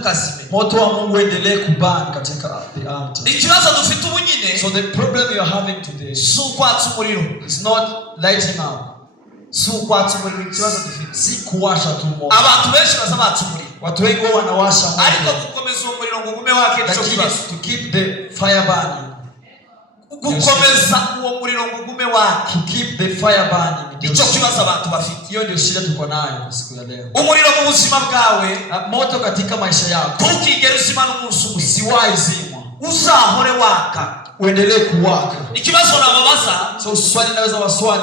ntukazime. Moto wa Mungu endelee kubani katika the altar. Ikibazo dufite ubu nyine, So the problem you are having today si ukwatsa umuriro, is not lighting up. si ukwatsa umuriro. Ikibazo dufite Si kuwasha tu moto. abantu benshi bazabatsa umuriro, Watu wengi wao wanawasha moto, ariko gukomeza uwo muriro ngo ugume wake nicyo lakini kibazo. to keep the fire burning, Gukomeza uwo muriro ngo ugume wake, to keep the fire burning, nicyo kibazo abantu bafite. hiyo ndio shida tuko nayo kwa siku ya leo. Umuriro mu buzima bwawe, Moto katika maisha yako ntukigere uzima n'umunsi umwe, usiwahi zimwa, uzahore waka. uendelee kuwaka. Ikibazo nababaza, So swali naweza waswali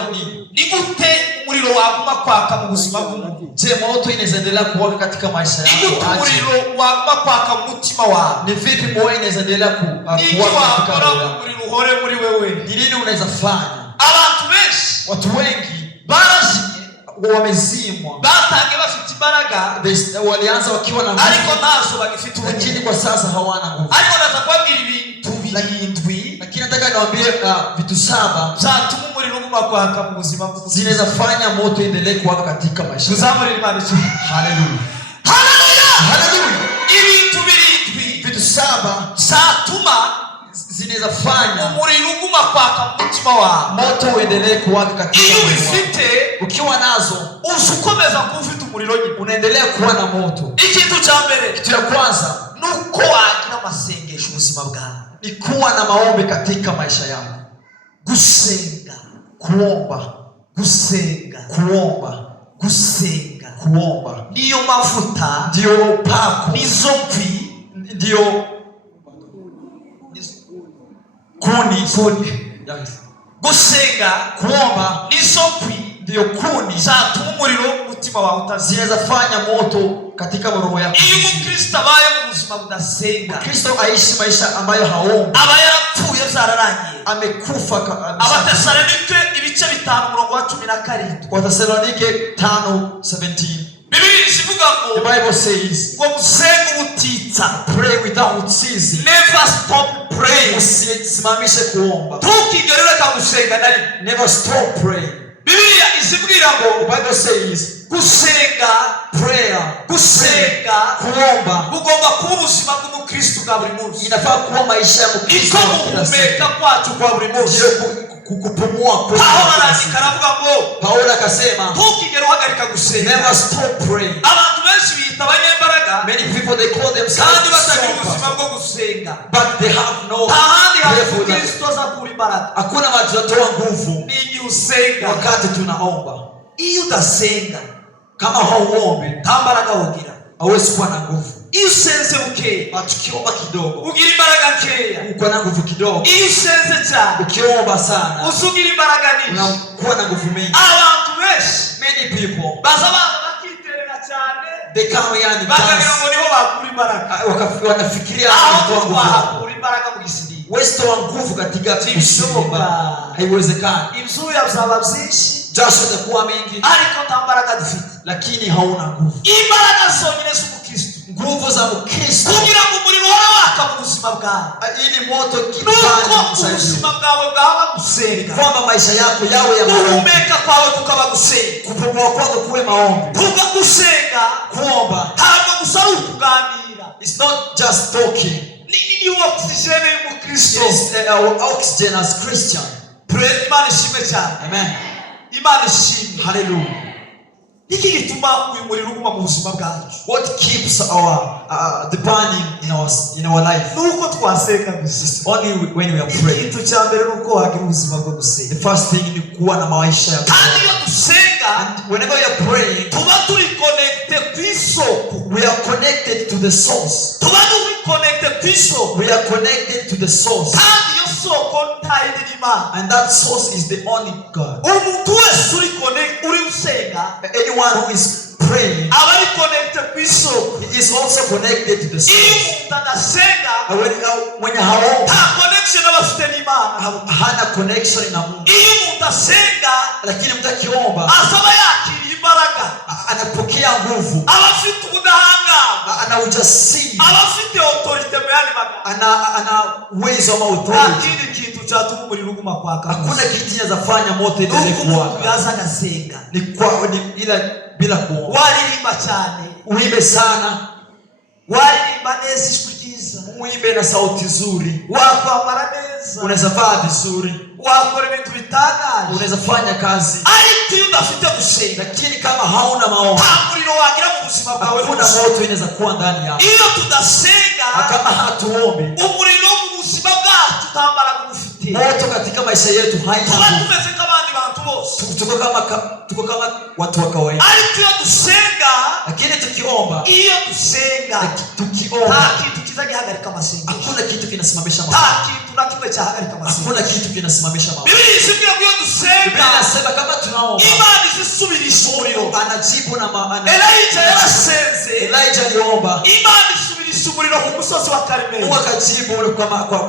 ni gute umuriro waguma kwaka mu buzima bw'umuntu? je, moto inaweza endelea kuwaka katika maisha Ni gute yako? umuriro waguma kwaka mu mutima wawe? Ni vipi moyo inaweza endelea kuwaka Iki katika wakora roho yako? umuriro uhore muri wewe? Ni nini unaweza fanya? Abantu benshi Watu wengi barashimye, wamezimwa, batangiye bafite imbaraga, walianza wakiwa na ariko nguvu, ntazo bagifite lakini ubumenyi. kwa sasa hawana nguvu. Ariko ndaza kubabwira ibintu birindwi Lakini nataka niwaambie vitu 7 byatuma umuriro uguma kwaka mu buzima bw'umuntu. zinaweza fanya moto endelee kuwaka katika maisha yako. Tuzamure Imana cyane. Haleluya. Haleluya. Haleluya. Ibintu birindwi Vitu 7 byatuma zinaweza fanya umuriro uguma kwaka mu mutima wawe. moto uendelee kuwaka katika Iyo moyo wako. ubifite, Ukiwa nazo ukomeza kuba ufite umuriro nyine. unaendelea kuwa na moto. Ikintu cya mbere, Kitu ya kwanza nuko wagira amasengesho ubuzima bwawe. ni kuwa na maombi katika maisha yako. Gusenga, Kuomba, gusenga, kuomba, gusenga kuomba niyo mavuta, ndio pako, nizo mvi, ndio kuni. Yes. gusenga, Kuomba nizo mvi ndio kuni zatuma umuriro w'umutima wawe utazima. zinaweza fanya moto katika roho yako. Iyo umukristo abaye mu buzima budasenga, Kristo aishi maisha ambayo haombi, aba yarapfuye byararangiye. amekufa. Abatesalonike ibice 5:17. Wathesalonike 5:17. Biblia isivuga The ngo Bible says, ngo musenge ubutitsa, pray without ceasing. never stop praying. Usisimamishe kuomba. Ntukigere reka gusenga na rimwe. Never stop praying. Biblia isibwira The ngo Bible says, gusenga, prayer, gusenga kuomba bugomba kuba ubuzima bw'umukristo bwa buri munsi. inafaa kuwa maisha ya Mkristo Iko wa kila siku. guhumeka kwacu kwa buri munsi. Ndio kupumua kwetu. Aho barandika aravuga ngo Paulo akasema, ntukigere uhagarika gusenga. never stop praying. Abantu benshi biyita abanyembaraga Many people they call themselves kandi batagira strong, ubuzima bwo gusenga. but they have no Nta handi prayer hantu for that. Kristo aza kura imbaraga Hakuna watu watatoa nguvu ni igihe usenga. wakati tunaomba. Iyo udasenga Kama hauombi nta mbaraga wogira. hauwezi kuwa na nguvu. Iyo usenze bukeya Ukiomba kidogo ugira imbaraga nkeya. uko na nguvu kidogo. Iyo usenze cyane Ukiomba sana usugira imbaraga nyinshi. unakuwa na nguvu mengi. Abantu benshi Many people baza bakiterera cyane, they come here and bakagira dance. ngo niho bakura imbaraga. Wanafikiria Aho wanatoa nguvu. twahakura imbaraga mu gisiri. Westoa nguvu katika Ntibishoboka. kusimama. Haiwezekani. Ibyuya byaba byinshi Jasho itakuwa mingi ariko nta mbaraga dufite. lakini hauna nguvu. Imbaraga zonyine z'umukristo Nguvu za Mkristo kugira ngo umuriro uhore waka mu buzima bwawe, ili moto nuko kipande msaidie. ubuzima bwawe bwaba gusenga, Kwamba maisha yako yawe ya maombi. guhumeka kwawe kukaba gusenga. Kupumua kwako kuwe maombi. Kuva gusenga Kuomba ntabwo gusa ari ukuganira, it's not just talking. ni oxygene y'umukristo. It is our oxygen as Christian. Pray, Imana ishimwe cyane. Amen. Imana ishimwe. Hallelujah. Iki gituma uyu muriro uguma mu buzima bwacu. What keeps our the burning in our life? Nuko twasenga gusa. It's only when we are praying. Ikintu cya mbere nuko wagira ubuzima bwo gusenga. The first thing ni kuwa na maisha ya Kandi kuomba. iyo dusenga And whenever we are praying, tuba turi connected ku isoko. we are connected to the source. Tuba turi connected ku isoko. We are connected to the source. Kandi iyo soko ntayindi ni Imana. And that source is the only God. Umuntu wese uri usenga Anyone who is praying, aba ari connected ku isoko. he is also connected to the Iyo source. umuntu adasenga When haombi, nta connection aba afite n'Imana. hana connection na Mungu. Iyo umuntu asenga Lakini mtu akiomba, asaba yakiriye imbaraga, anapokea nguvu, aba afite ubudahangarwa, ana ujasiri, aba afite authority mu yandi magambo. ana uwezo wa Nta authority. kindi kintu cyatuma umuriro uguma kwaka. Hakuna kitu kinachofanya moto endelee Nuko umuntu kuwaka. yaza agasenga, Ni ila bila kuomba. waririmba cyane, Uimbe sana, waririmba neza ijwi ryiza, muimbe na sauti nzuri, wakwambara neza, unaweza vaa vizuri, wakora ibintu bitangaje, unaweza fanya kazi, ariko iyo udafite gusenga, lakini kama hauna maombi, nta muriro wagira mu buzima bwawe, hakuna moto inaweza kuwa ndani yako. iyo tudasenga, kama hatuombi, umuriro mu buzima bwacu utambara gufite moto katika maisha yetu haina tuba nguvu. tumeze nk'abandi bantu bose, tuko kama watu wa kawaida, ariko iyo dusenga, lakini tukiomba, nta kintu kiza gihagarika amasengesho, hakuna kitu kinasimamisha nta maombi, kintu na kimwe cyahagarika amasengesho, hakuna kitu kinasimamisha maombi. Biblia isibwira ko iyo dusenga, Biblia inasema kama tunaomba, Imana izisubirisha umuriro. anajibu na Elijah yarasenze, Elijah aliomba, Imana isubirisha umuriro ku musozi wa Karmeli, Mungu akajibu kwa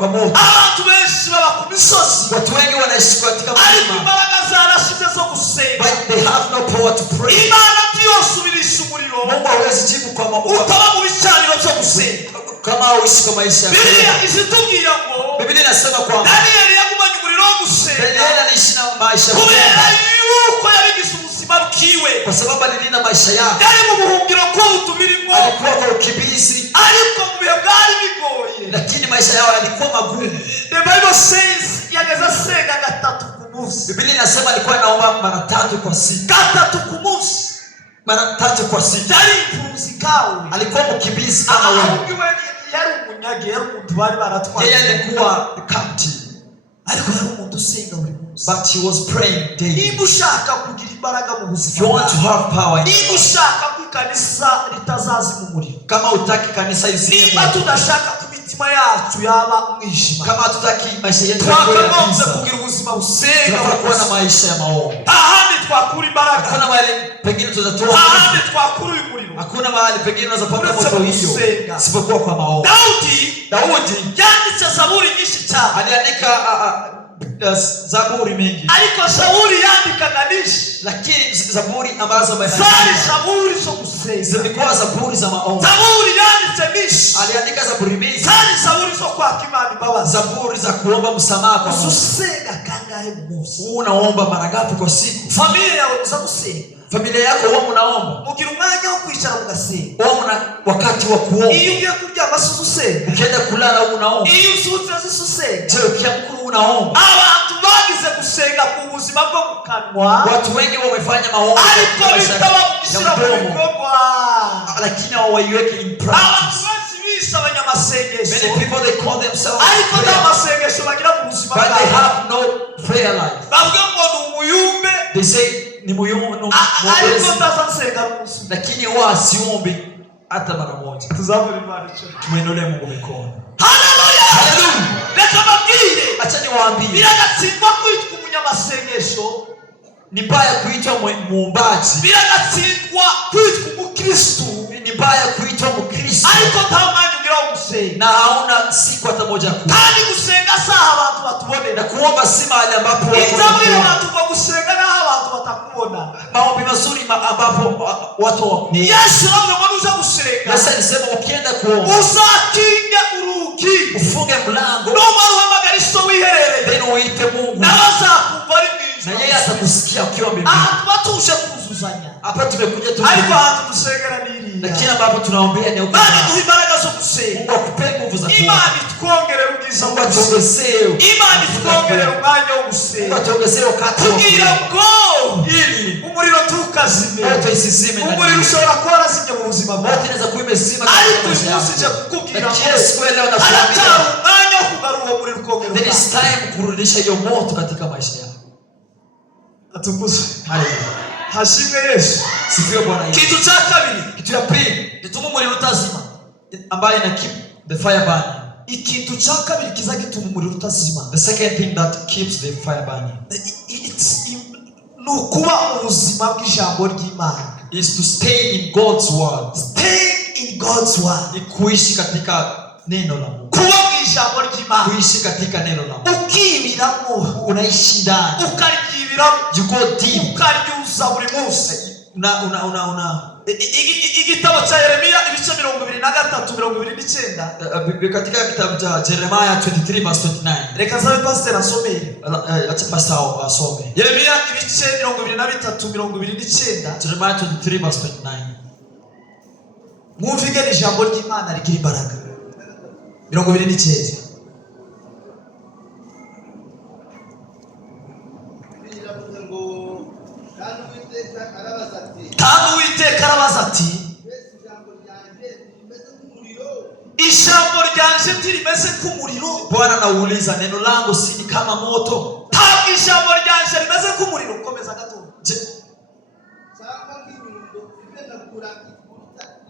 moto. abantu benshi baba ku misozi, Watu wengi wanaishi katika ariko milima, imbaraga zarashize zo gusenga, but they have no power to pray. Imana ntiyasubirisha umuriro, Mungu hawezi jibu kwa utaba mu bicaniro byo gusenga. kama uishi kwa maisha ya Biblia isitubwira ngo Biblia inasema kwamba Danieli yagumanye umuriro wo gusenga Danieli aliishi na maisha kubera yuko yabigize ubuzima bwiwe, kwa sababu alilinda maisha yake. yari mu buhungiro bw'ubutu birimo, Alikuwa kwa ukimbizi, ariko mu bihe bwari bigoye, lakini maisha yao yalikuwa magumu. The Bible says yageze asenga gatatu ku munsi, Biblia inasema alikuwa anaomba mara 3 kwa siku, gatatu ku munsi, mara 3 kwa siku. yari impunzi kawe, Alikuwa mkimbizi kama wewe. ahubwo yari umunyage, yari umuntu bari baratwaye, Yeye alikuwa captive, ariko yari umuntu usenga buri munsi. but he was praying daily. Niba ushaka kugira imbaraga mu If you buzima, want to have power, niba ushaka ko ikanisa ritazazima umuriro, kama utaki kanisa niba isije, tudashaka ko imitima yacu yaba umwijima, kama tutaki maisha yetu yawe ya twakagombye giza, kugira ubuzima busenga, tunafaa kuwa na maisha ya maombi. nta handi twakura imbaraga, Hakuna mahali pengine nta tutatoa, handi twakura uyu muriro, hakuna mahali pengine unaweza pata Uretse moto hiyo kusenga. isipokuwa kwa maombi. Daudi yanditse zaburi nyinshi cyane, Aliandika zaburi mingi, ariko zaburi yandikaga nyinshi, lakini zaburi ambazo zari ameandika zaburi zo gusenga, zilikuwa zaburi za maombi. zaburi yanditse nyinshi, Aliandika zaburi mingi, zari zaburi zo kwaka Imana imbabazi. zaburi za kuomba msamaha kwa Mungu. Usenga kangahe mu munsi? Unaomba mara ngapi kwa siku? Familia yawe muza gusenga, Familia yako huwa mnaomba, mugira umwanya wo kwicara mugasenga, huwa mna wakati wa kuomba. iyo ugiye kuryama si usenga, Ukienda kulala unaomba. iyo usutse si usenga. Je, ukiamka unaomba? Abantu bagize gusenga ku buzima bwo mu kanwa, Watu wengi wamefanya maombi ariko katika maisha bitaba ya kugishyira mu mdomo, bikorwa. lakini hawaiweki in Abantu practice. benshi bise abanyamasengesho, Many people they call themselves ariko nta prayer, masengesho bagira mu buzima but they bwabo. have no prayer life. Bavuga ngo ni umuyumbe, They say ni ariko muombolezi, ndaza nsenga munsi. lakini huwa asiombi hata mara moja. Tuzamure Imana icyo. Tumeinulia Mungu mikono. Haleluya! Haleluya! Reka mbabwire, Acha niwaambie, biragatsindwa kwitwa umunyamasengesho, ni mbaya kuitwa muombaji, biragatsindwa kwitwa umukristu, ni mbaya kuitwa Mkristo ariko nta mwanya ugira wo gusenga, na hauna siku hata moja ku. kandi gusenga saha abantu Na batubonera. kuomba si mahali ambapo watu Itabwira wanakuona. abantu ngo gusenga naho abantu batakubona. Maombi mazuri ambapo watu hawakuona. Yesu aravuga ngo nuza gusenga, Yesu alisema ukienda kuomba uzakinge urugi, ufunge mlango, numara uhamagara iso wiherereye, then uite Mungu nawe azakumva ari na mwiza. yeye atakusikia ukiwa mbinguni. Ahantu batuje kuzuzanya, Hapa tumekuja tu, ariko ahantu dusengera ni iriya. lakini ambapo tunaombea ni huko. Imana iduha imbaraga zo gusenga, Mungu akupe nguvu za kuomba. Imana itwongerera ubwiza Mungu bwo gusenga, atuongezee, Imana itwongerera umwanya wo Mungu gusenga, atuongezee wakati wa kugira kuomba, ngo ili umuriro tukazime. moto isizime ndani Umuriro yetu. ushobora kuba warazimye mu buzima Moto bwawe, inaweza kuwa imezima ariko katika maisha uyu munsi nje yako, kukubwira ngo lakini siku ya leo haracyari nakuambia umwanya wo kugarura uwo muriro ukongera there is umwanya. time kurudisha hiyo moto katika maisha yako. Atukuzwe, Haleluya. hashimwe Yesu. Sifiwe Bwana Yesu. Kitu cha kabiri Kitu ya pili gituma umuriro utazima, ambayo ina keep the fire burning. ikintu cha kabiri kiza gituma umuriro utazima, The second thing that keeps the fire burning ni ukuba mu buzima bw'ijambo ry'Imana. is to stay in God's word. Staying in God's word, Ni kuishi katika neno la Mungu. kuba mu ijambo ry'Imana, Kuishi katika neno la Mungu. ukibiramo, Unaishi ndani. ukaryibiramo, You go deep. ukaryuza buri munsi. Igitabo cya Yeremiya ibice 23:29, katika kitabu cha Jeremiah 23 verse 29. reka nsabe pastor asomere. Acha pastor asome. Yeremiya ibice 23:29, Jeremiah 23 verse 29. mwumvige ijambo ry'Imana rigira imbaraga. 29 kandi Uwiteka arabaza ati ijambo ryanje ntirimeze nk'umuriro. Bwana anauliza neno langu si ni kama moto? Ntabwo ijambo ryanje rimeze nk'umuriro. Komeza gato.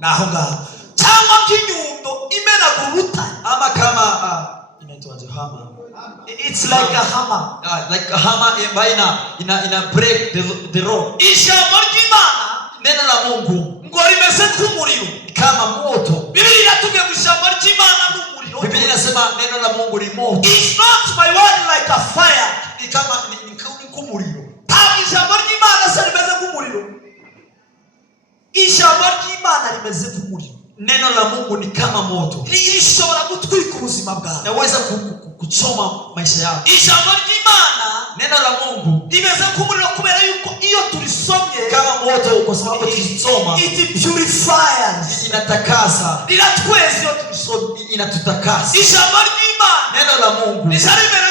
Naho ngaho cyangwa nk'inyundo imenagura urutare, ama kama inaitwaje hammer. It's like a hammer, like a hammer ina break the rock. Ijambo ry'Imana, neno la Mungu ngo rimeze nk'umuriro, kama moto. Biblia inatuambia ijambo ry'Imana ni umuriro. Biblia inasema neno la Mungu ni moto. It's not my word like a fire. Ni kama ni nk'umuriro. Ijambo ry'Imana se rimeze nk'umuriro. Ijambo ry'Imana rimeze nk'umuriro. Neno la Mungu ni kama moto. Lishobora gutwika ubuzima bwawe. Naweza kuchoma maisha yako. Ijambo ry'Imana, neno la Mungu limeze nk'umuriro kubera yuko iyo tulisomye kama moto, kwa sababu tulisoma it purifies, inatakasa. Liratweza iyo tulisomye, inatutakasa. Ijambo ry'Imana, neno la Mungu lisharimera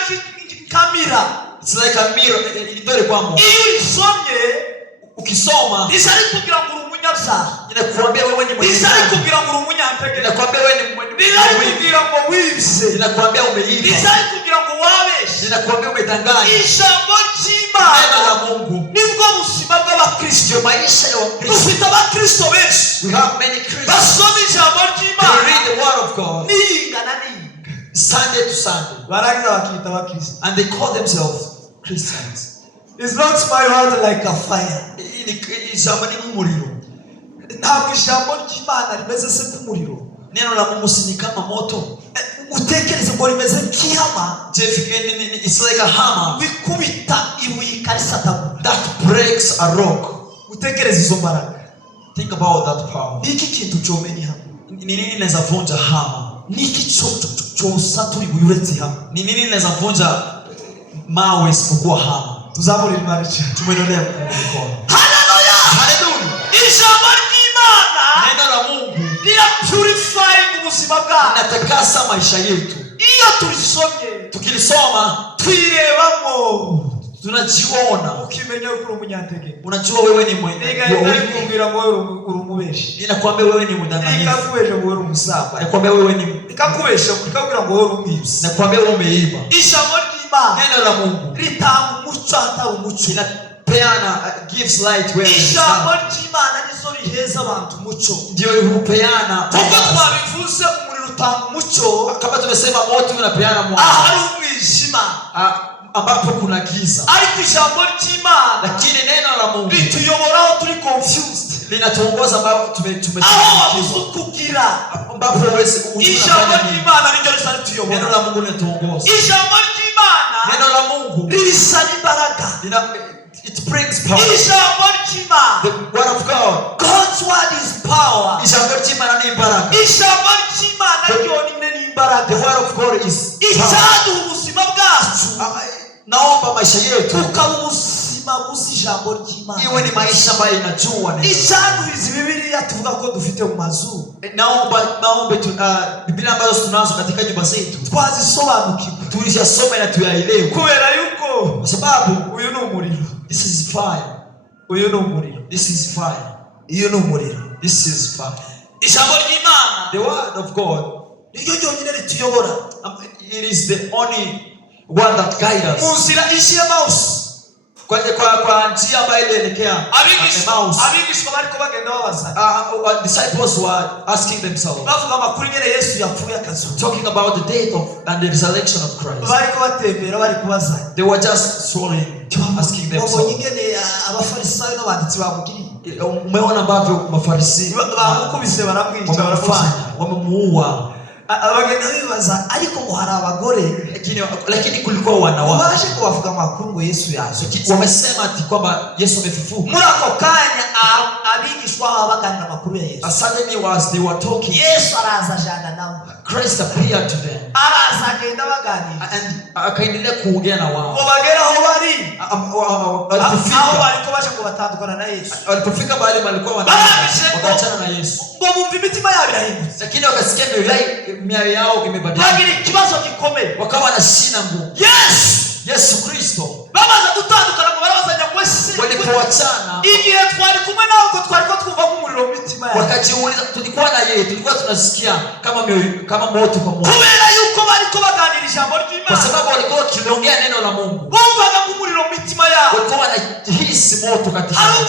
kamera. It's like a mirror. Idore kwamo iyo isomye, ukisoma lishari kugira ngo umunyabyaha, inakuambia wewe ni mwenye dhambi, lishari kugira ngo umunyantege, inakuambia wewe ni mwenye dhambi, lishari kugira ngo wibse, inakuambia umeiba, lishari kugira ngo wabeshe, inakuambia umedanganya. Ijambo ry'Imana, neno la Mungu nibwo busima bw'abakristo, maisha ya Wakristo. Dufite abakristo benshi, we have many Christians, basoma ijambo ry'Imana, they read the word of God Sunday to Sunday, barangiza bakita abakristo, and they call themselves Christians. It's not my word like a fire. Ijambo ni nk'umuriro. Ntabwo ijambo ry'Imana rimeze se nk'umuriro. Neno la Mungu si kama moto. Utekereze ngo rimeze nk'ihama. It's like a hammer. Bikubita ibuye ikarisatamu. That breaks a rock. Utekereze izo mbaraga. Think about that power. Niki kintu cyomenya hano. Ni nini inaweza vunja hammer? Niki cyosatura ibuye uretse hammer? Ni nini inaweza vunja mawe isipokuwa hammer? Tuzamuri maricha. Tumenolea mkono. Hallelujah. Ijambo ry'Imana, neno la Mungu lina purify ubuzima bwawe, inatakasa maisha yetu. Iyo tulisomye, tukilisoma, twirebamo, tunajiona. Ukimenya uko umunyantege, unajua wewe ni mwenye. Nikumbira ngo wewe urumubeshi, ninakwambia wewe ni mdanganyifu, nikakubeje ngo wewe umusaba, ninakwambia wewe ni nikakubesha, nikakubwira ngo wewe umwibsi, ninakwambia wewe umeiba. Ijambo ry'Imana, neno la Mungu ritanga umucyo atari umucyo, inapeana gives light where there is dark. Ijambo ry'Imana nizo riheza abantu umucyo, ndio hupeana. Kuko twabivuze umuriro utanga umucyo, kama tumesema moto unapeana mwanga, ahari umwijima, ambapo kuna giza. Ariko ijambo ry'Imana, lakini neno la Mungu lituyobora turi confused, linatuongoza ambapo tumekugira, ambapo wewe ijambo ry'Imana ndio linatuyobora. Neno la Mungu linatuongoza. Ijambo ry'Imana, neno la Mungu lisali baraka, it brings power. Ijambo ry'Imana, the word of God, God's word is power. Ijambo ry'Imana ni baraka. Ijambo ry'Imana ndio ni baraka. The word of God is power. Ubuzima bwacu, naomba maisha yetu ukabuzima buzi ijambo ry'Imana, iwe ni maisha ambayo inajua neno. Ijambo hizi Biblia tuvuga ko dufite mu mazu, naomba Biblia ambazo tunazo katika nyumba zetu twazisobanukirwa, tulishasoma na tuyaelewe, kubera yuko kwa sababu uyu ni umuriro. This is fire. Uyu ni umuriro. This is fire. Iyo ni umuriro. This is fire. Ijambo ry'Imana, the word of God, niryo ryonyine rituyobora. It is the only one that guides us. Muzira ishira mouse. Kwa njia ambayo inaelekea abigishwa bariko bagenda babaza. Disciples were asking themselves, bavuga makuru ngene Yesu yapfuye akazu, talking about the death of and the resurrection of Christ. Bariko batembera bari kubaza. They were just strolling, asking themselves, ngene abafarisayo n'abanditsi bamugiriye. Umeona ambavyo mafarisi bamukubise baramwica, barafanya wamemuua. Abagenda bibaza, ariko ngo hari abagore, lakini kulikuwa wanawake baje kubavuga makuru ngo Yesu yazo. Wamesema ati kwamba Yesu amefufuka. Muri ako kanya abigishwa abaganira amakuru ya Yesu. Suddenly whilst they were talking, Yesu araza ajana nabo. Christ appeared to them. Araza agenda baganira. And akaendelea kuongea na wao. Ngo bagera aho bari. Aho bari ko baje kubatandukana na Yesu. Walipofika mahali walikuwa wakaachana na Yesu. Ngo bumva imitima yabo irahindutse. Lakini wakasikia mioyo yao imebadilika. Bagira ikibazo gikomeye. Wakawa na shida ngumu. Yesu Kristo. Bamaze gutandukana ngo barabazanya ngo ese. Walipoachana. Igihe twari kumwe nawe ngo twari ko twumva nk'umuriro mu mitima yabo. Wakajiuliza tulikuwa na yeye, tulikuwa tunasikia kama moto kwa moto. Kubera yuko bari ko baganira ijambo ry'Imana. Kwa sababu walikuwa wakiongea neno la Mungu. Bumvaga nk'umuriro mu mitima yabo. Walikuwa wanahisi moto katika moyo. Hari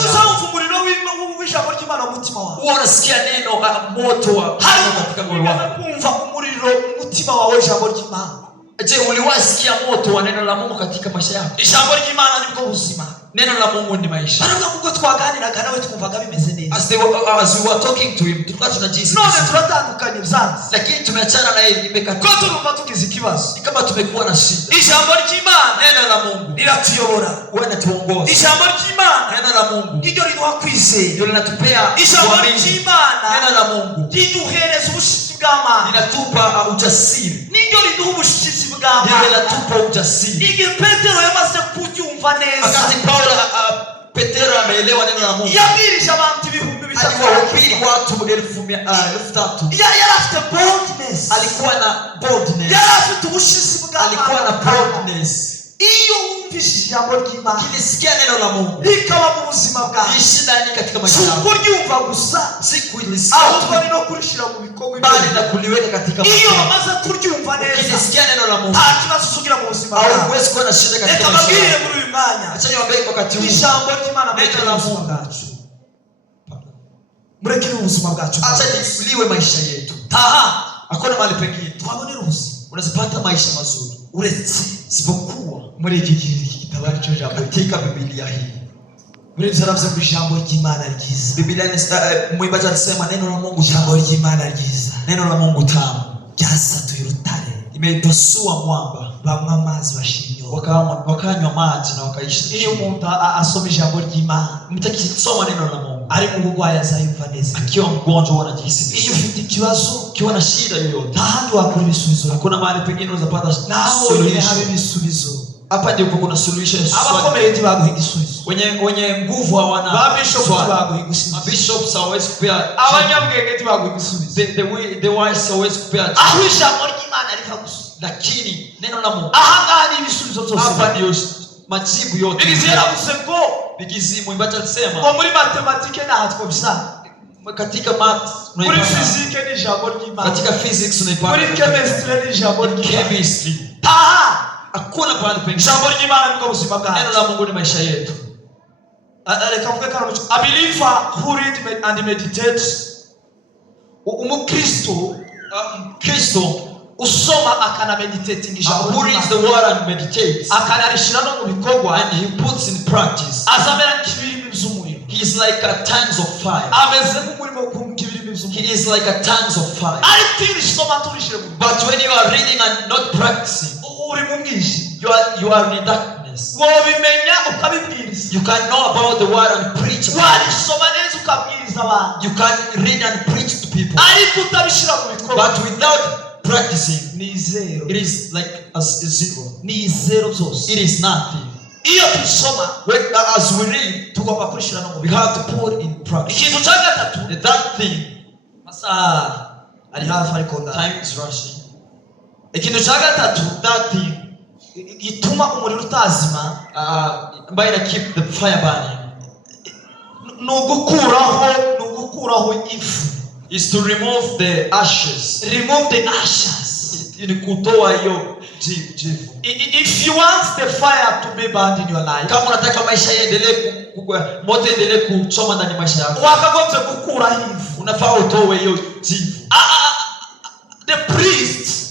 umuriro w'ijambo ry'Imana mu mutima wao. Wao wanasikia neno moto wa katika moyo wao. Kumva umuriro mu mutima wawe ijambo ry'Imana. Je, uliwasikia moto wa neno la Mungu katika maisha yako? Ijambo ry'Imana nibwo buzima. Neno la Mungu ni maisha. Baravuga kuko twaganiraga nawe twumvaga bimeze neza. As we were talking to him, tulikuwa tunajisi. None turatandukanye byanze. Lakini tumeachana na yeye imekata. Kwa turumva tugize ikibazo. Ni kama tumekuwa na shida. Ijambo ry'Imana, neno la Mungu liratuyobora. Wanatuongoza. Ijambo ry'Imana, neno la Mungu niryo riduha kwizera. Ndio linatupea ijambo ry'Imana, neno la Mungu riduhereza ubushizi bw'Imana. Linatupa ujasiri. Niryo riduha ubushizi bw'Imana. Ndio linatupa ujasiri. Igihe Petero yamaze kubyumva neza. Wakati Paulo Petero ameelewa neno la Mungu. Yabwirije abantu ibihumbi bitatu. Aliwahubiri watu 3,000. Yari afite boldness. Alikuwa na boldness. Yari afite ubushizi bw'Imana. Alikuwa na boldness. Iyo wumvise ijambo ry'Imana, kilisikia neno la Mungu, likaba mu buzima bwawe, ishindani katika maisha yako. Kuryumva gusa, si kuilisikia, ahubwo ni no kurishira mu bikorwa, bali na kuliweka katika maisha yako. Iyo wamaze kuryumva neza, kilisikia neno la Mungu, nta kibazo usugira mu buzima bwawe. Hauwezi kuwa na shida katika maisha yako. Reka mbabwire muri uyu mwanya, acha niwaambie wakati huu, ijambo ry'Imana neno la Mungu bwacu, murekere ubuzima bwacu, acha liwe maisha yetu. Hakuna mahali pengine twabonera ubuzima unazipata maisha mazuri uretse sipokuwa muri iki kitabari cyo jambo katika Biblia hii. Uretse aravuze ku ijambo ry'Imana ryiza. Biblia mwimbaji alisema neno la Mungu, ijambo ry'Imana ryiza, neno la Mungu tamu, ryasatuye urutare, imepasua mwamba, banywa amazi bashinyo, wakanywa maji na wakaishi. Iyo umuntu asoma ijambo ry'Imana, mtakisoma neno la Mungu, ari mu bugwayi azayumva neza. Akiwa mgonjwa wanajihisi. Iyo ufite ikibazo, ukiwa na shida yoyote, hahandi wakura ibisubizo. Hakuna mahali pengine unaweza pata suluhisho. Ibisubizo hapa ndipo kuna suluhisho ya swali. Abakomeye tibaguha igisubizo. Wenye nguvu hawana. Ba bishops tibaguha igisubizo. Bishops hawezi kupea. Abanyabwenge tibaguha igisubizo. The wise hawezi kupea. Aho ijambo ry'Imana riva gusa. Lakini neno la Mungu, aha ni ibisubizo byose. Hapa ndio majibu yote. Bigizera gusengo. Bigizi mwimbaji alisema. Ngo muri matematike na hatwo bisa. Katika math, muri physique ni ijambo ry'Imana. Katika physics unaipata. Muri chemistry ni ijambo ry'Imana. Chemistry. Hakuna pahali pengine. Ijambo ry'Imana ni ubuzima bwacu. Neno la Mungu ni maisha yetu. Reka mvuge kana muco. A believer who read and meditates, umukristo usoma akana meditating ijambo. Who reads the word and meditates, akanarishira no mu bikorwa, and he puts in practice, azamera nk'ibirimi by'umuriro. He is like a tongues of fire. Ameze nk'umurimo nk'ibirimi by'umuriro. He is like a tongues of fire. Ariko irishoma turishire mu. But when you are reading and not practicing, uri mu mwishi. You are in darkness. Wobimenya ukabibwiriza. You can know about the word and preach about it. Warishoma neza ukabwiriza abantu. You can read and preach to people. Ariko utabishira mu bikorwa. But without practicing, ni zero. It is like a zero. Ni zero zose. It is nothing. Iyo tusoma, as we read, tugomba kurishira no mu we have to put in practice. Ikintu cya gatatu, that thing, masaha ari hafi ariko nda. Time is rushing. Ikintu cya gatatu, that thing, gituma umuriro utazima, by the keep the fire burning, nugukuraho ifu, is to remove the ashes. Remove the ashes. Ni kutoa hiyo jivu. If you want the fire to be burned in your life, kama unataka maisha yaendelee moto endelee kuchoma ndani maisha yako, wakagonze gukura hivu, unafaa utoe hiyo jivu. The priest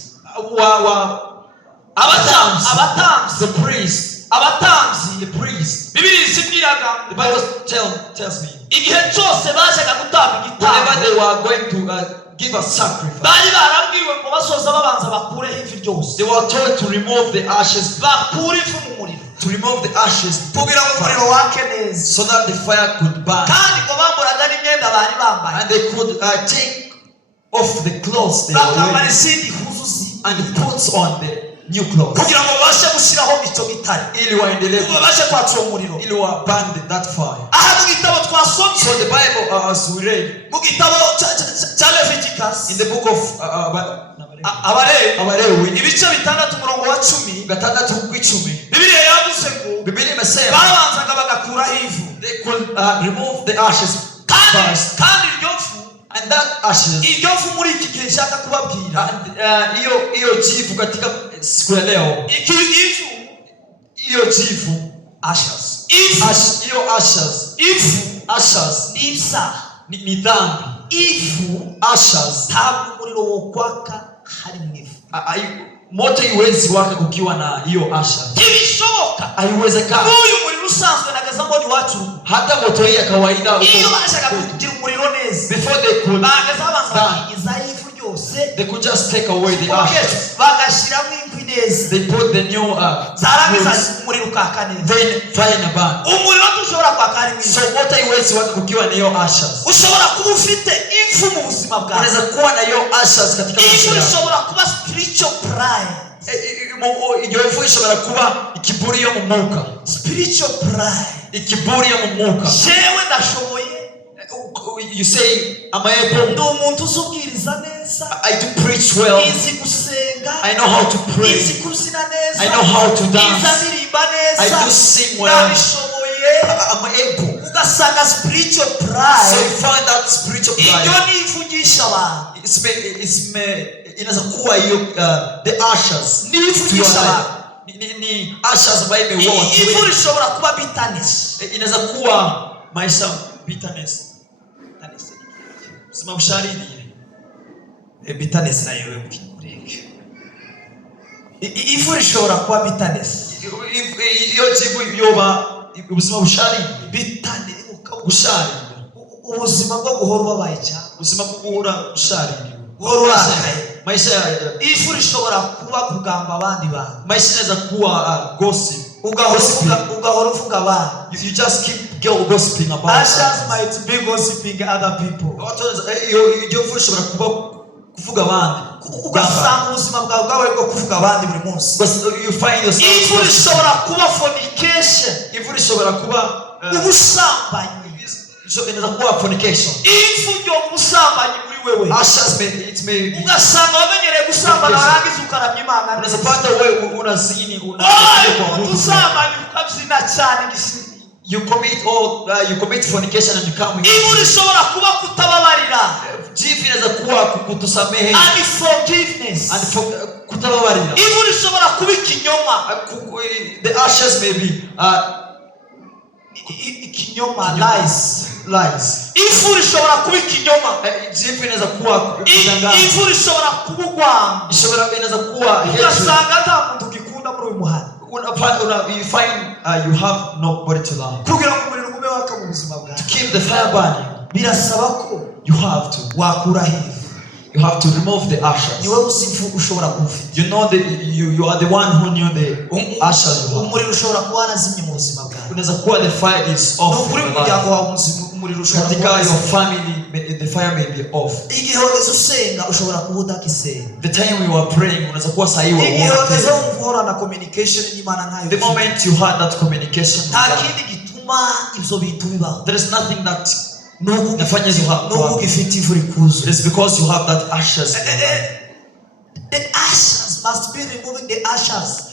abatams, the priest, abatamzi, the priest. Biblia isibiraga, the Bible tells me, igihe cyose bajaga gutamba igitambo, whenever they were going to give a sacrifice, bari barabwiwe ngo basoza babanza bakure ivi ryose. They were told to remove the ashes, bakure ifu mu muriro. to remove the ashes kugira ngo umuriro wake neza, so that the fire could burn. kandi ngo bamburaga n'imyenda bari bambaye, And they could take off the clothes they were bakambara wearing izindi mpuzu and put on the new clothes. kugira ngo babashe gushyiraho icyo gitare, Ili waendelee, babashe kwatsa umuriro. ili wa burn that fire. Aha mu gitabo twasomye, So the Bible, as we read mu gitabo cya Leviticus, in the book of Abalewi, ibice 6 umurongo wa 10, gatandatu kw'icumi, Bibiliya yavuze ngo Biblia imesema babanzaga bagakuraho ivu, they could remove the ashes first, kandi iryo fu, and that ashes, iryo fu muri iki gihe nshaka kubabwira, and hiyo jivu katika siku ya leo, iki ivu, hiyo jivu, ashes, ivu, hiyo ashes ni ibyaha, ni dhambi. ivu, Ashes, ntabwo umuriro wo kwaka hari mu ivu, moto iwezi waka kukiwa na hiyo ashes, ntibishoboka. haiwezekani. Uyu muriro usanzwe nagaza ngo ni wacu, Hata moto hii ya kawaida iyo bashaka kugira umuriro neza, before they could bagaza bakigiza ivu ryose, they could just take away the ashes. bagashyiramo inkwi neza, They put the new zarangiza wood, umuriro ukaka neza. then fire na burn. Umuriro tushobora kwaka ari mwiza. So moto iwezi waka kukiwa na hiyo ashes. Ushobora kuba ufite ivu mu buzima bwawe, Unaweza kuwa na hiyo ashes katika maisha ivu yako. ishobora kuba spiritual pride, Iyo ivu ishobora kuba ikiburi yo mu mwuka, spiritual pride. ikiburi yo mu mwuka. Jewe ndashoboye, You say, am I able? ndi umuntu uzubwiriza neza, I do preach well. izi gusenga, I know how to pray. izi kubyina neza, I know how to dance. izi aririmba neza, I do sing well. ndabishoboye. I'm able. Ugasanga spiritual So pride, you find that spiritual iyo pride. ni ivugisha abantu, Inaweza kuwa hiyo the ashes ni ivugisha abantu. ni ashes ambayo imeua watu Ivu wengi. rishobora kuba bitterness, Inaweza kuwa maisha bitterness. Sema usharidi. bitterness nayo wewe mureke. Ivu rishobora kuba bitterness, Iyo jibu yoba ubuzima busharidi. bitterness, Busharidi. ubuzima bwo guhora ubabaye cyane, Ubuzima bwo guhora busharidi. guhora urakaye. Maisha Ivu rishobora kuba kugamba abandi bantu, maisha inaweza kuwa gossip. ugahora uvuga abantu. You just keep gossiping about Ashes might be gossiping other people. watu. Iyo ushobora kuba kuvuga abandi, Ugasanga ubuzima bwawe bwo kuvuga abandi buri munsi. you find yourself. Ivu rishobora kuba fornication, Ivu rishobora kuba ubusambanyi. inaweza kuwa fornication. Ivu ryo ubusambanyi muri wewe, Ashes it may be. ugasanga wamenyereye gusambana warangiza ukaramya Imana. Unaweza pata wewe unazini Ubusambanyi ukabyina cyane gisi. you commit fornication and you come. Ivu rishobora kuba kutababarira, Jivu inaweza kuwa kutusamehe unforgiveness. and kutababarira. Ivu rishobora kuba ikinyoma, The ashes may be ikinyoma, lies. Ivu rishobora kuba ikinyoma, Jivu inaweza kuwa kudanganya. ivu rishobora kuba urwango, Inaweza kuwa hatred. ugasanga nta muntu ugikunda muri uyu muhanda, You find you have nobody to love. kugira ngo umuriro ugume waka mu buzima bwawe To keep the fire burning, birasaba ko you have to. wakuraho ivu. You have to remove the ashes. niwe uzi ivu ushobora kuba ufite. You know that you are the one who knew the ashes you have. Umuriro ushobora kuba warazimye mu buzima bwawe, Unaweza kuwa the fire is off. uri mu muryango wawe umuriro ushobora kuba Katika your warazimye. family, the fire may be off. Igihe wageze usenga ushobora kuba udakisenga, The time you are praying, unaweza kuwa sahi wa igihe wageze wote. wumva uhorana communication n'Imana ntayo The ufite, moment you had that communication with nta God, kindi gituma ibyo bintu bibaho, there is nothing that n'uko have ugifite ivu rikuzuye. it is because you have that ashes. The ashes must be removing the ashes.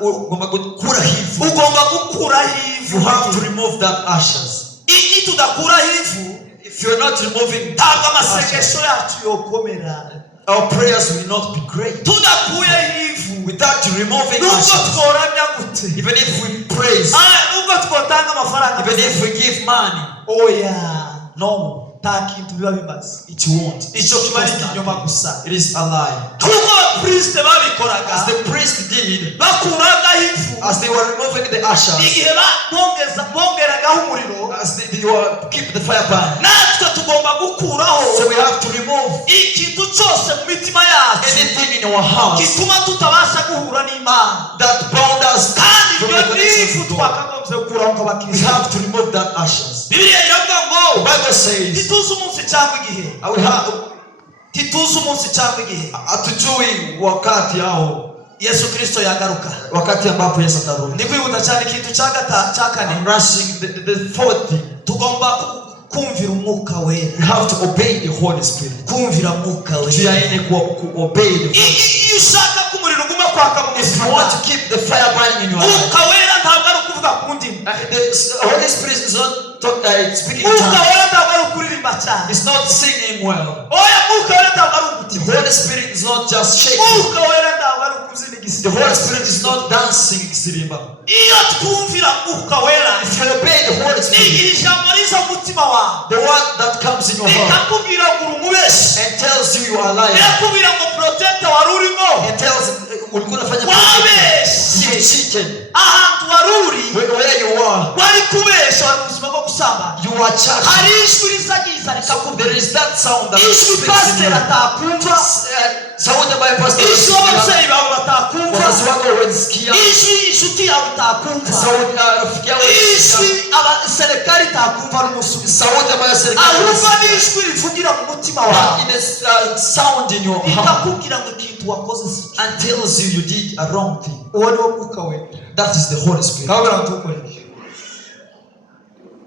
Ugomba gukura hivu. Ugomba gukuraho ivu. You have to remove that ashes. Iyo tudakuraho ivu, If you're not removing ntabwo ashes, amasengesho yacu yokomera. our prayers will not be great. Tudakuyeho ivu, Without removing nubwo ashes, tworamya gute, even if we praise, nubwo twotanga amafaranga, even if we give money, oya, no, nta kintu biba bimaze. it won't. Icyo kiba ari ikinyoma gusa. It is a lie. Kuko abapriest babikoraga, As the priest did, bakuragaho ivu, as they were removing the ashes, igihe bongeragaho umuriro, as they were keep the fire burning, natwe tugomba gukuraho so we have to remove ikintu cyose mu mitima yacu anything in in our hearts gituma tutabasha guhura n'Imana that bound us kandi from ibyo the connection nifu to God. twakagombye gukuraho We nk'abakristo. have to remove that ashes. Bibiliya iravuga The ngo Bible says ntituzi umunsi cyangwa igihe, we have ntituzi umunsi cyangwa igihe hatujui wakati au Yesu Kristo yagaruka. wakati ambapo Yesu atarudi. Ni kwihuta cyane ikintu cya kane, I'm rushing the fourth thing. tugomba kumvira umwuka wera, We have to obey the Holy Spirit. kumvira umwuka wera. Tuyaine obey the Holy Spirit. Iyo ushaka ko umuriro uguma kwaka mu If buzima you want to bwawe, keep the fire burning in your life, umwuka wera ntabwo ari ukuvuga ku ndimi, the Holy Spirit is not speaking in umwuka tongues. wera ntabwo ari ukuririmba cyane, It's not singing well. oya umwuka wera ntabwo ari The ugutima, Holy Spirit is not just shaking. umwuka wera ntabwo ari ukubyina The igisimba. Holy Spirit is not dancing Sirimba. Iyo twumvira umwuka wera, If you obey the Holy ni Spirit, ijambo riza mu mutima wawe, the word that comes in your heart rikakubwira ngo uri umubeshyi, and tells you you are alive, rirakubwira ngo protector wari urimo it tells ulikuwa unafanya wabeshye, chicken ahantu wari uri where you are, wari kubeshya, wari mu buzima bwo gusambana. you are charged. Hari ijwi riza ryiza rikakubwira, There is that sound that ijwi speaks in pasiteri you. atakumva, Sound ambayo pastor ijwi ababyeyi bawe batakumva, wazazi wako hawasikia, ijwi inshuti yawe itakumva, sauti ya rafiki yako ijwi serikali itakumva n'umusubizo, sauti ambayo serikali ahubwo ni ijwi rivugira mu mutima wawe, it is sound in your heart rikakubwira ngo ikintu wakoze si cyo. and tells you you did a wrong thing. Uwo ni wo mwuka wera. That is the Holy Spirit. Kabura tukoreye.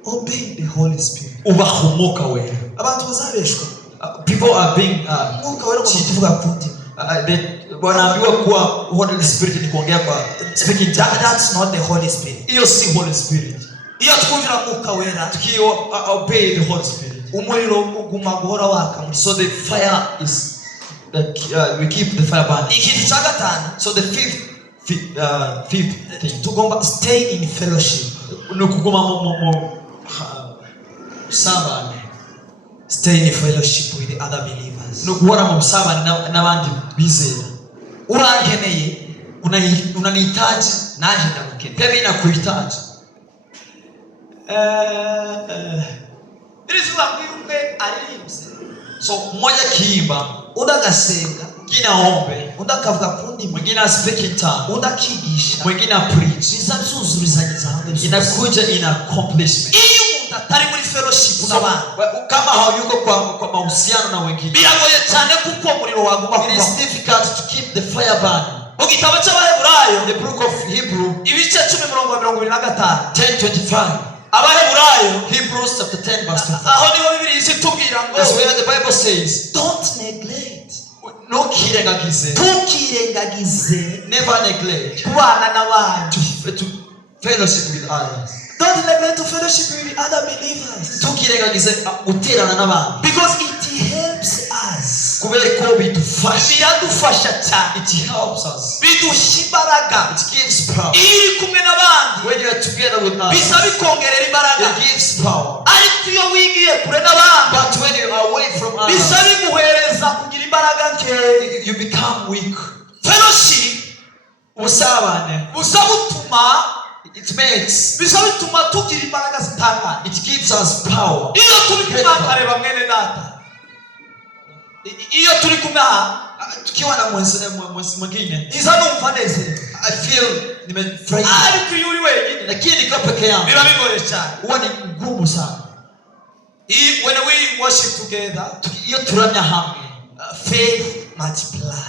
Obey the Holy Spirit. Ubahumuka wera. Abantu bazabeshwa. People are being Mwuka wera ngo tuvuga ku ndimi. wanaambiwa kuwa Holy Spirit ni kuongea kwa speaking tongues. That's not the Holy Spirit. Hiyo si Holy Spirit. Iyo twumvira mwuka wera, Tukiwa obey the Holy Spirit, umuriro uguma guhora waka muri. so the fire is we keep the fire burning. Ikintu cya gatanu, So the fifth thing, tugomba stay in fellowship. nukuguma musabane. Stay in fellowship with the other believers. Nukuhora mu musabane n'abandi bizera. Urankeneye, Unanihitaji naje ndagukeneye. pia mimi nakuhitaji. Birivuga ngo iyo umwe aririmbye, So mmoja kiimba, undi agasenga, mwingine aombe, undi akavuga ku ndimi, mwingine speak in tongue, undi akigisha, mwingine preach, biza byuzurizanyiriza hamwe byose. inakuja in accomplishment. Iyo umuntu atari muri fellowship So, n'abandi, kama hayuko kwa mahusiano na wengine, biragoye cyane kuko umuriro waguma it is kubaho. difficult to keep the fire burning. Mu gitabo cy'Abaheburayo The book of Hebrew ibice 10:25, 10:25, Abaheburayo Hebrews chapter 10 verse 25. aho niho Bibiliya itubwira ngo That's where the Bible says, don't neglect, ntukirengagize, ntukirengagize never neglect kubana n'abandi. to fellowship with others. Don't neglect to fellowship with other believers, Ntukirengagize guterana n'abandi, because it helps us, kubera ko bidufasha. biradufasha cyane, It helps us. biduha imbaraga. It gives power. Iyo uri kumwe n'abandi When you are together with others, bisa bikongerera imbaraga, it gives power. ariko iyo wigiye kure n'abandi But when you are away from bisa others, biguhereza kugira imbaraga nkeya. you become weak. Fellowship Ubusabane, busa butuma it makes, bisa bituma tugira imbaraga zitandukanye. it gives us power. Iyo turi kumwe akareba mwene data, iyo turi kumwe aha, Tukiwa na mwenzi mwingine, iza numva nezerewe, I feel nimefurahia. ariko iyo uri wenyine Lakini nikiwa peke yangu biba bigoye cyane. huwa ni ngumu sana. When we worship together, Iyo turamya hamwe, faith multiply,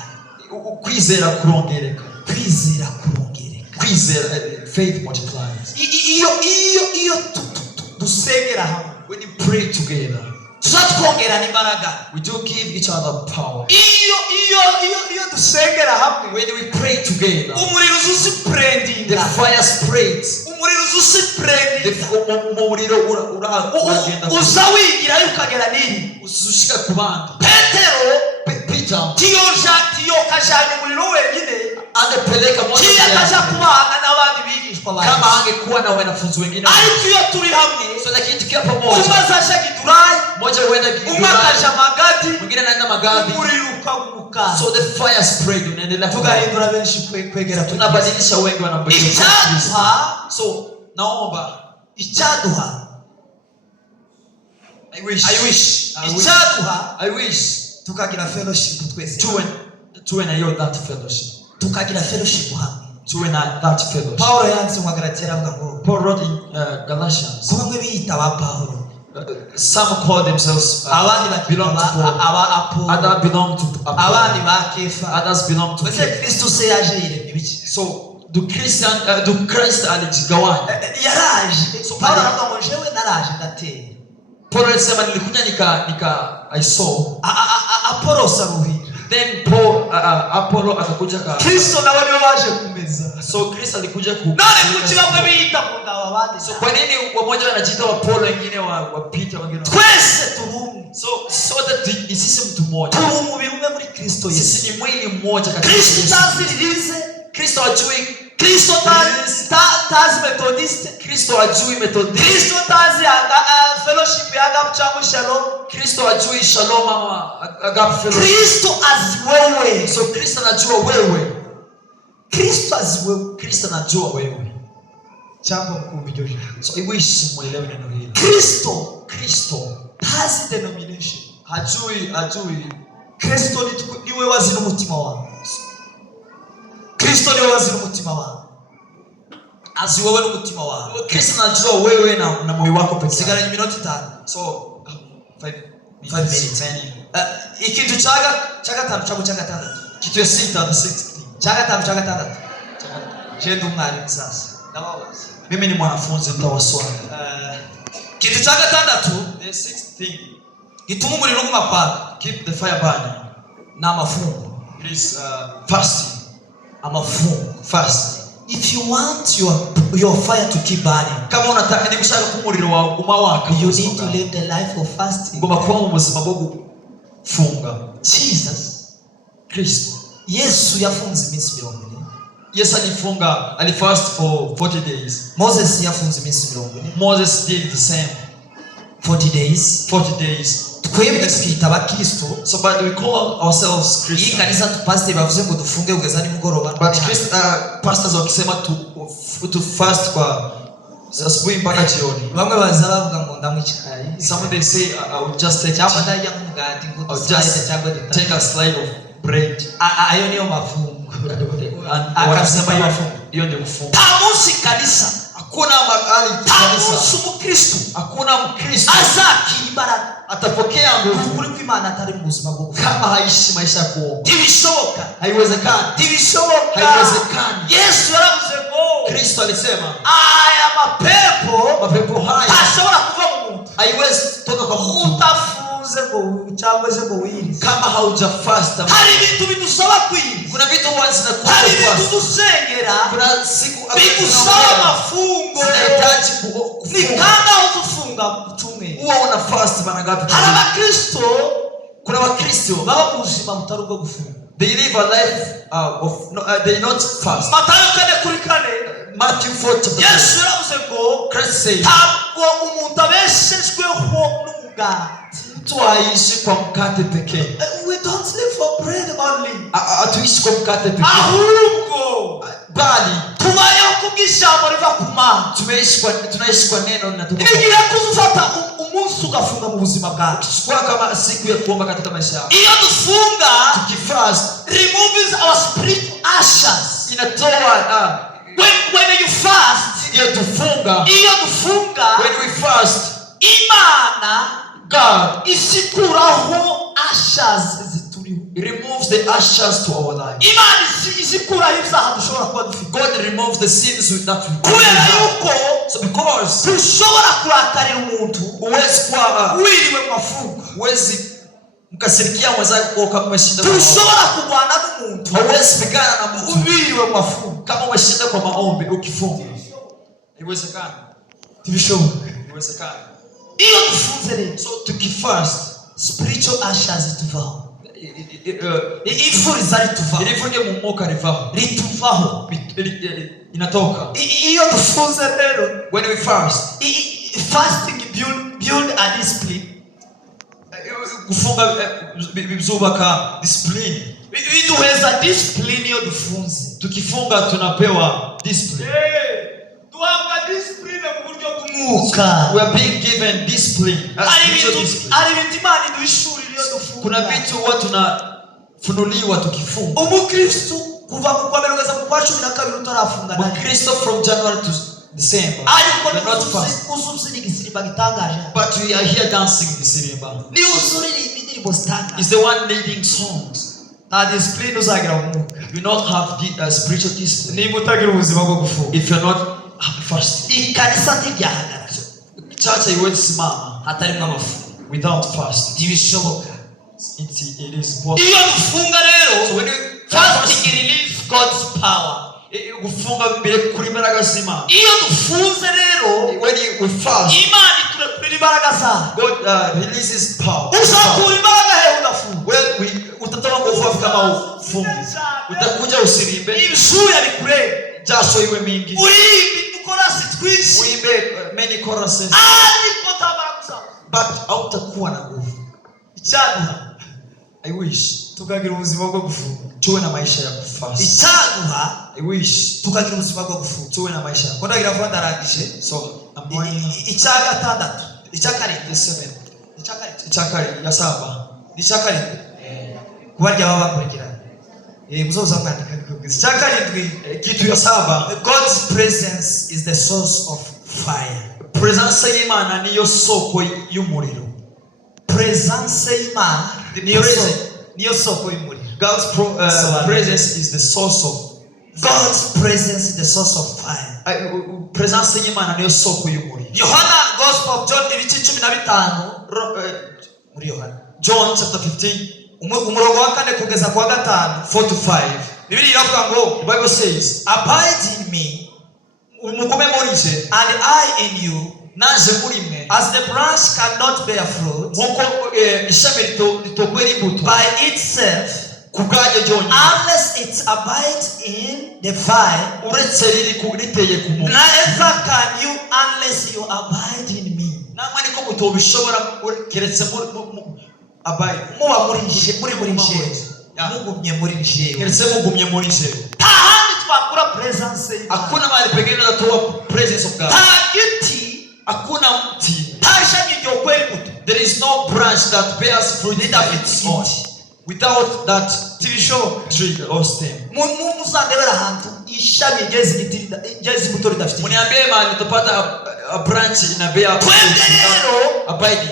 kwizera kurongereka. kwizera kurongereka. Kwizera, faith multiplies. Iyo dusengera hamwe, When you pray together, tuzatwongerana imbaraga. we do give each other power. Iyo dusengera hamwe, When we pray together, umuriro the uzusprendinga, fire spreads. umuriro uzusprendinga, Umuriro uragenda uza wigira ukagera nini. ushika ku bandi. Petero Peter kajanye umuriro wenyine, angepeleka moja kaja kubana n'abandi bigishwa bawe, kama angekuwa na wanafunzi wengine. ariko iyo turi hamwe, So lakini tukiwa pamoja, umwe azaja Gidurayi, mmoja huenda umwe akaja Magadi, mwingine anaenda Magabi. umuriro ukaguka, So the fire spread, unaendelea tugahindura benshi kwegera kuri tunabadilisha wengi wanabadilika. icyaduha. So naomba, Icyaduha, I wish icyaduha I wish tukagira fellowship twese, tuwe na hiyo that fellowship, tukagira fellowship hamwe. tuwe na that fellowship. Paulo yanditse mu Galatia avuga ngo, Paul wrote in Galatians, kuba mwe biyita ba Paulo, some call themselves abandi belong to Paul, aba Apollo, others belong to abandi Apollo, ba Kefa, others belong to Mbese Paul. Kristo se yaje yiremye biki? So do Christ alijigawanya. Yaraje. Paulo aravuga ngo jewe naraje ndatera. Paul alisema nilikuja I saw. Apollos aruhira. Then Apollo akakuja Kristo nawe niwe waje kumeza. So Kristo alikuja nani kuki bamwe biyita mu ndawa abandi? So kwa nini wamoja wanajiita wa Paulo, wengine wa Peter, wengine twese turumwe? So that sisi mtu mmoja, turi umubiri umwe muri Kristo Yesu. Sisi ni mwili mmoja katika Kristo taziririze. Kristo ajui. Kristo tazi Methodist. Kristo ajui Methodist. Kristo tazi fellowship ya Agape cyangwa Shalom. Kristo ajui Shalom ama Agape fellowship. Kristo azi wewe. So Kristo anajua wewe. Kristo azi wewe. Kristo anajua wewe. Jambo mkuu ndio hilo. So I wish muelewe neno hili. Kristo tazi denomination. Hajui. Kristo niwe wazi n'umutima wawe. Kristo niwe wazi n'umutima wawe. Azi wewe n'umutima wawe. Kristo anajua wewe na moyo wako pekee. Sigara minoti 5. So 5 minutes. Ikintu chaga chamo chaga 5. Kitu ya 6 na 6. Chaga 5. Jendo mwalimu sasa. Ndawawazi. Mimi ni mwanafunzi mtawaswali. Kitu chaga 6. The 6th thing. Gituma umuriro ugumapaka. Keep the fire burning. Na mafungo. Please fasting. Amafungo. Fast. If you want your fire to keep burning, kama unataka nimshaka kumuriro wa umawaka, you need to live the life of fasting. Ngoma kwa muzima bwo funga. Jesus Kristo Yesu yafunze iminsi 40. Yesu alifast for 40 days. Moses yafunze iminsi 40. Moses did the same. 40 days. Twebwe twita abakristo. So but we call ourselves Christians. Iyi kanisa pastor bavuze ngo dufunge ugeza ni mugoroba. But pastors wakisema to fast kwa asubuhi mpaka jioni. Bamwe baza bavuga ngo ndamwicaye. Some they say I will just take cyangwa ndajya nk'umugati ngo just take a slide of bread. Ayo niyo mafungo. Akasema hiyo ndio mfungo. Tamusi kanisa. Hakuna mahali kanisa. Mkristo. Hakuna Mkristo azakira imbaraga, atapokea nguvu kuri kw'Imana atari mu buzima bwo kama haishi maisha ya kuomba. Ntibishoboka. Haiwezekani. Yesu yaravuze ngo, Kristo alisema aya mapepo haya hashobora kuva mu muntu. Haiwezi kutoka kwa mtu utafunze ngo cyangwa se ngo wirize kama haujafasta. Hari ibintu bidusaba kwirinda. Kuna vitu huwa zinakuwa hari ibintu dusengera. Kuna siku bigusaba mafungo. Zinahitaji ni kama uzufunga mtume. Huwa una fast mara ngapi? Hari Abakristo, kuna Wakristo baba mu buzima butari ubwo gufunga. They live a life they not fast. Matayo 4:4. Matthew 4:4. Yesu yaravuze ngo, Christ said, ntabwo umuntu abeshejweho n'umugati. Tuaishi kwa mkate pekee. We don't live for bread only. Atuishi kwa mkate pekee. Ahubwo bali tubayeho kubw'ijambo riva ku Mana. Tunaishi kwa neno linatoka. Igihe kuzufata umunsi ugafunga mu buzima bwacu. Kwa kama siku ya kuomba katika maisha yako. Iyo dufunga, tukifast, removes our spiritual ashes. Inatoa when you fast, iyo tufunga, when we fast, Imana, God isikuraho ashes zituriho. It removes the ashes to our life. Imana isikuraho ibyaha dushobora kuba dufite. God removes the sins that we kubera yuko, so because dushobora kurakarira umuntu uwezi kwa wiriwe mu mafungo, uwezi mkasirikia mwenzako kama umeshinda. Dushobora kurwana n'umuntu, hauwezi pigana na mtu wiriwe mu mafungo kama umeshinda kwa maombi ukifunga. Haiwezekani. Haiwezekani. Iyo dufunze rero, so tukifast, spiritual ashes tuvaho. Ifu rizari tuvaho. Ilifunge mu mwuka rivaho. Rituvaho. Inatoka. Iyo dufunze rero, when we fast, fasting build a discipline. Kufunga bizubaka discipline. Biduheza discipline iyo dufunze. Tukifunga tunapewa discipline. Tuhabwa discipline mu buryo bw'umwuka. We are being given discipline. Ari bintu Imana iduhishurira iyo dufunga. Kuna vitu huwa funuliwa tukifunga. Umukristo kuva mu kwa mbere kugeza mu kwa 12 utarafunga na Mkristo from January to December. We're not fast. But we are here dancing December. Is the one leading songs. You not have the spiritual discipline. If you're not fasting. Church haiwezi without fasting. It is possible. So when you fasting release God's power. Gufunga mbere kuri imbaraga z'Imana. Iyo dufunze rero, when we fast, Imana iturekura imbaraga zayo. God releases power. Usakura imbaraga he udafunga. When utatoka nguvu kama ufungi. Utakuja usirimbe. Ibishuya bikure. Jasho iwe mingi. Uimbe tukorasi twishi. Uimbe many choruses. Ariko tabara kusaba. But hautakuwa na nguvu. Icyaduha. I wish tukagira ubuzima bwo gufunga. Tuwe na maisha ya kufast. Icyaduha. I wish tukagira ubuzima bwo gufunga. Tuwe na maisha. Kondagira vuba ndarangije. So I'm going. Icyagatandatu. Icyakarindwi 7. Icyakarindwi ya 7. Icyakarindwi. Kubarya baba bakurikirana. Muzoza mwandika bikubwiza. Icyakarindwi kitu ya 7. God's presence is the source of fire. Presence y'Imana niyo soko y'umuriro. Presence y'Imana niyo soko y'umuriro. God's presence is the source of God's presence is the source of fire. Presence y'Imana niyo soko y'umuriro. Yohana Gospel of John ibice 15 muri Yohana. John chapter 15 umurongo wa 4 kugeza kwa 5 4 to 5. Biblia iravuga ngo, the Bible says, abide in me, umugume muri nje, and I in you, naje muri mwe. As the branch cannot bear fruit ishami ritokwera imbuto by itself, kubwaje byonyine, unless it abides in the vine, uretse riteye ku muntu. Neither can you unless you abide in me. Namwe niko mutobishobora keretse abide. Muba muri nje, muri nje. Mugumye muri nje. Keretse mugumye muri nje. Tahandi twakura presence y'Imana. Hakuna mahali pengine unatoa presence of God. Tahiti hakuna mti. Tashami ndio kweli mtu. There is no branch that bears fruit by its own. Without that tree or stem. Muzandebera hantu ishami igezi muto ridafite. Muniambie mahali tupata a branch ina bear fruit abiding.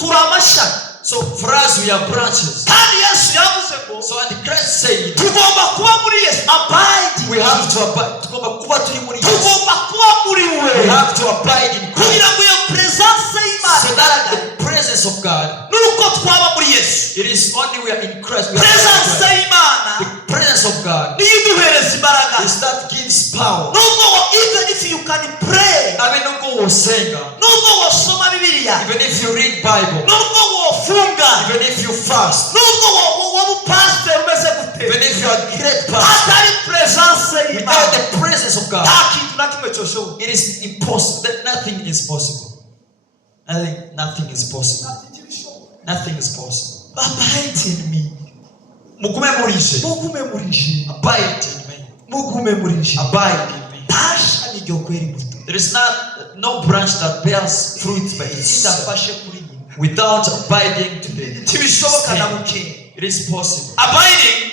Turamashami. So for us we are branches. Kandi Yesu yavuze ngo, so and Christ said, tugomba kuba muri Yesu, abide. We have to abide. Tugomba kuba turi muri Yesu. Tugomba kuba muri we. We have to abide in Christ. Kugira ngo iyo presence y'Imana, so that the presence of God, nuko twaba muri Yesu. It is only we are in Christ. Presence y'Imana, the presence of God, niduhereza imbaraga, is that gives power. Nubwo even if you can pray, abe nubwo wosenga, nubwo wasoma Bibiliya, even if you read Bible, nubwo wofunga, even if you fast, nubwo wobu pastor umeze gute, even if you are great pastor, atari presence y'Imana, without the presence of God, ntakintu na kimwe cyoshoboka. It is impossible. That nothing is possible. Nothing is possible. Nothing is possible. Abide in me. Mugume muri nje. Mugume muri nje. Abide in me. Mugume muri nje. Abide in me. Tasha ni kweli mtu. There is no branch that bears fruit by itself without abiding to the tibishoboka na muke. It is possible. Abiding.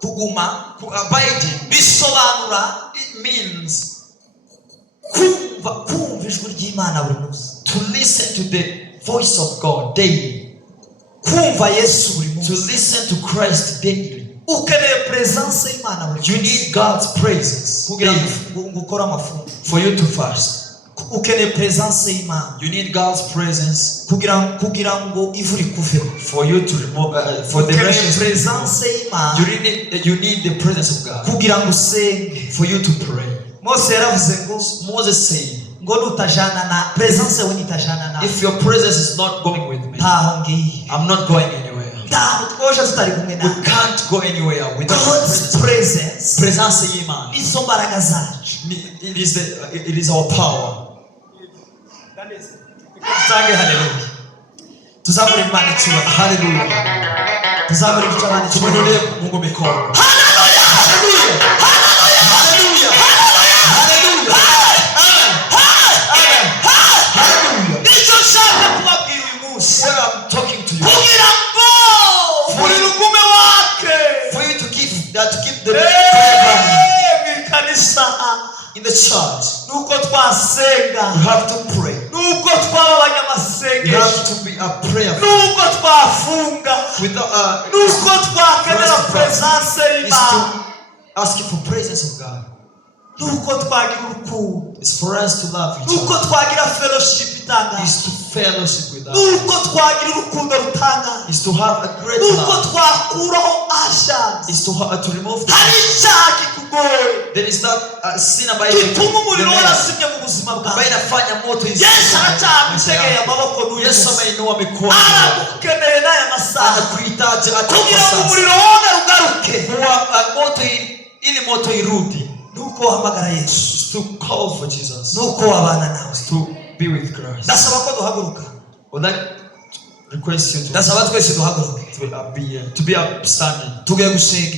Kuguma. Abiding. Bisobanura, it means kumva ijwi ry'Imana buri munsi. To listen to the voice of God daily. Kumva Yesu buri munsi. To listen to Christ daily. Ukeneye presence y'Imana buri munsi. You need God's presence kugira ngo ukore amafungo. For you to fast. Ukeneye presence y'Imana. You need God's presence kugira ngo ivu rikuve. For you to remove for the presence y'Imana. You need the presence of God. Kugira ngo usenge. For you to pray. Moses said, ngo nutajana na presence we nitajana na. If your presence is not going with me, I'm not going anywhere. We can't go anywhere without God's presence. Presence y'Imana. It is our power. Hallelujah. Tuzamuri Imana icyubahiro. Hallelujah. Tuzamuri Imana icyubahiro. Mungu mikono. Hallelujah. Hallelujah. Hallelujah. Hallelujah. Amen. Amen. Hallelujah. Nicho shaka kubabwira uyu munsi. talking to you. kugira ngo umuriro ugume wake. For you to keep the prayer burning. Kanisa In the church, nuko twasenga, you have to pray. nuko twaba You abanyamasengesho, have to be a prayer. nuko twafunga, Without nuko twakenera First presence is y'Imana, to ask you for presence of God. nuko twagira urukundo, It's for us to love each nuko other. twagira fellowship itangaje, Is to fellowship with us. nuko twagira urukundo rutangaje, Is to have a great nuko love. twakuraho ashes. Is to remove hari icyaha kikugoye there is that sin about gituma umuriro warasibye mu buzima bwawe. ambaye inafanya moto Yesu aracyagutegeye amaboko n'uyu Yesu munsi, ameinua mikono aragukeneye n'aya masaha anakuhitaji hata kugira kwa ngo sasa. umuriro wongere ugaruke. Kuwa moto ili moto irudi. nuko wahamagara Yesu, Is to call for Jesus. nuko wabana nawe. To be with Christ. ndasaba ko duhaguruka, Would like request you ndasaba twese duhaguruke to be upstanding. tugiye gusenga.